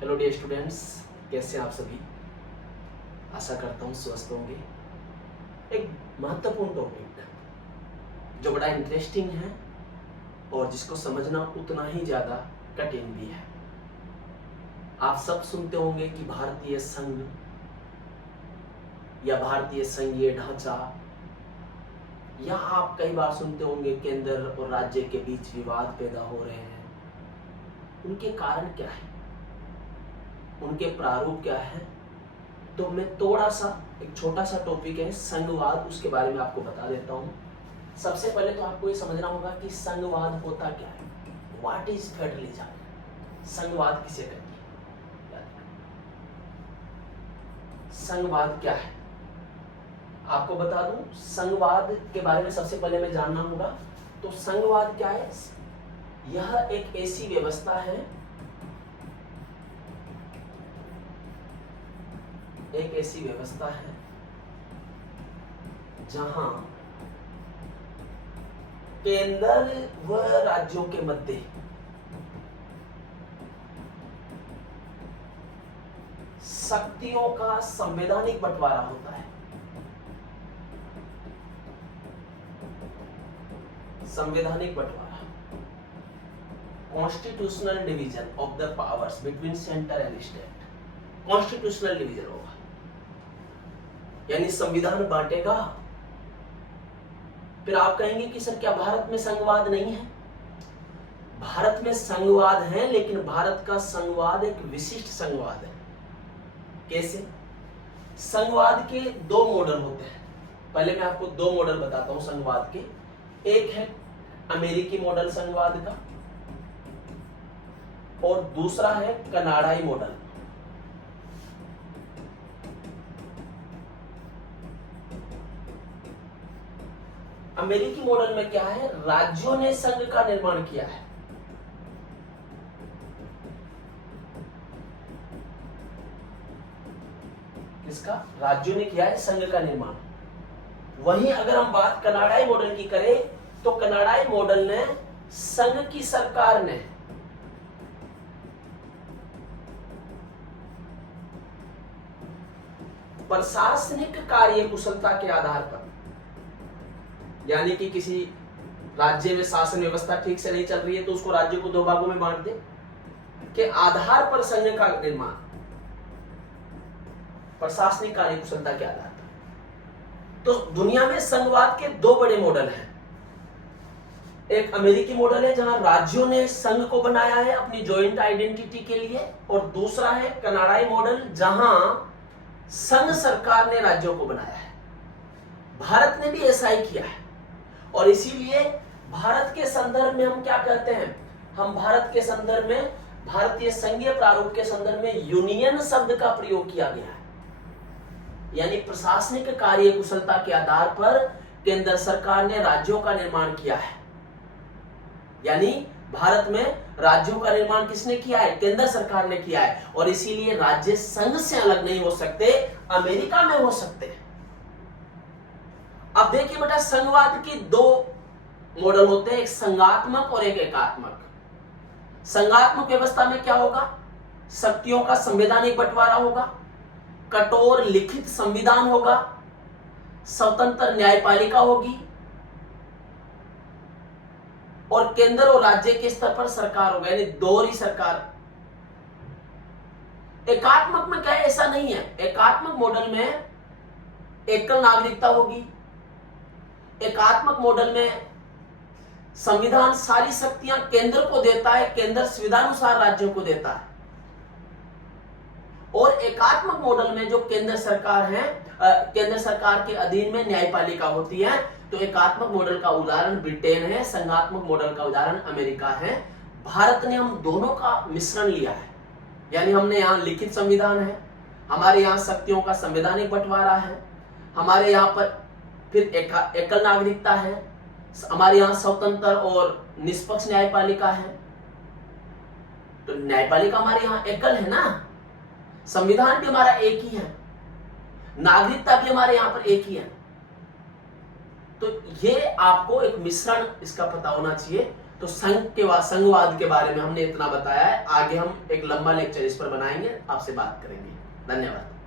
Hello dear students, कैसे हैं आप सभी। आशा करता हूँ स्वस्थ होंगे। एक महत्वपूर्ण टॉपिक जो बड़ा इंटरेस्टिंग है और जिसको समझना उतना ही ज़्यादा कठिन भी है। आप सब सुनते होंगे कि भारतीय संघ या भारतीय संघीय ढांचा, या आप कई बार सुनते होंगे केंद्र और राज्य के बीच विवाद पैदा हो रहे हैं। उनके कारण क्या है, उनके प्रारूप क्या है, तो मैं थोड़ा सा एक छोटा सा टॉपिक है संघवाद, उसके बारे में आपको बता देता हूँ। सबसे पहले तो आपको ये समझना होगा कि संघवाद होता क्या है। व्हाट इज फेडरलिज्म, संघवाद किसे कहते हैं। संघवाद क्या है आपको बता दूं। संघवाद के बारे में सबसे पहले मैं जानना होगा। तो संघवाद क्या है, यह एक ऐसी व्यवस्था है, एक ऐसी व्यवस्था है जहां केंद्र व राज्यों के मध्य शक्तियों का संवैधानिक बंटवारा होता है। संवैधानिक बंटवारा, constitutional division of the powers between centre and state. Constitutional division होगा, यानी संविधान बांटेगा। फिर आप कहेंगे कि सर क्या भारत में संघवाद नहीं है। भारत में संघवाद है, लेकिन भारत का संघवाद एक विशिष्ट संघवाद है। कैसे? संघवाद के दो मॉडल होते हैं। पहले मैं आपको दो मॉडल बताता हूं संघवाद के। एक है अमेरिकी मॉडल संघवाद का, और दूसरा है कनाडाई मॉडल। अमेरिकी मॉडल में क्या है, राज्यों ने संघ का निर्माण किया है। किसका? राज्यों ने किया है संघ का निर्माण। वहीं अगर हम बात कनाडाई मॉडल की करें, तो कनाडाई मॉडल ने संघ की सरकार ने प्रशासनिक कार्य कुशलता के आधार पर, यानी कि किसी राज्य में शासन व्यवस्था ठीक से नहीं चल रही है तो उसको राज्य को दो भागों में बांट दे, के आधार पर संघ का निर्माण प्रशासनिक कार्य कुशलता के आधार पर। तो दुनिया में संघवाद के दो बड़े मॉडल हैं। एक अमेरिकी मॉडल है जहां राज्यों ने संघ को बनाया है अपनी जॉइंट आइडेंटिटी के लिए, और दूसरा है कनाडाई मॉडल जहां संघ सरकार ने राज्यों को बनाया है। भारत ने भी ऐसा ही किया है, और इसीलिए भारत के संदर्भ में हम क्या कहते हैं, हम भारत के संदर्भ में, भारतीय संघीय प्रारूप के संदर्भ में यूनियन शब्द का प्रयोग किया गया है। यानी प्रशासनिक कार्य कुशलता के आधार पर केंद्र सरकार ने राज्यों का निर्माण किया है। यानी भारत में राज्यों का निर्माण किसने किया है, केंद्र सरकार ने किया है, और इसीलिए राज्य संघ से अलग नहीं हो सकते, अमेरिका में हो सकते हैं। अब देखिए बेटा, संघवाद के दो मॉडल होते हैं, एक संघात्मक और एक एकात्मक। संघात्मक व्यवस्था में क्या होगा, शक्तियों का संवैधानिक बंटवारा होगा, कठोर लिखित संविधान होगा, स्वतंत्र न्यायपालिका होगी, और केंद्र और राज्य के स्तर पर सरकार होगा, यानी दोहरी सरकार। एकात्मक में क्या है, ऐसा नहीं है। एकात्मक मॉडल में एकल नागरिकता होगी। एकात्मक मॉडल में संविधान सारी शक्तियां केंद्र को देता है, केंद्र संविधानुसार राज्यों को देता है। और एकात्मक मॉडल में जो केंद्र सरकार है, केंद्र सरकार के अधीन में न्यायपालिका होती है। तो एकात्मक मॉडल का उदाहरण ब्रिटेन है, संघात्मक मॉडल का उदाहरण अमेरिका है। भारत ने हम दोनों का मिश्रण लिया है, यानी हमने यहाँ लिखित संविधान है, हमारे यहाँ शक्तियों का संवैधानिक बंटवारा है, हमारे यहाँ पर फिर एकल नागरिकता है, हमारे यहाँ स्वतंत्र और निष्पक्ष न्यायपालिका है। तो न्यायपालिका हमारे यहाँ एकल है ना, संविधान भी हमारा एक ही है, नागरिकता भी हमारे यहाँ पर एक ही है। तो ये आपको एक मिश्रण इसका पता होना चाहिए। तो संघवाद के बारे में हमने इतना बताया है। आगे हम एक लंबा लेक्चर इस पर बनाएंगे, आपसे बात करेंगे। धन्यवाद।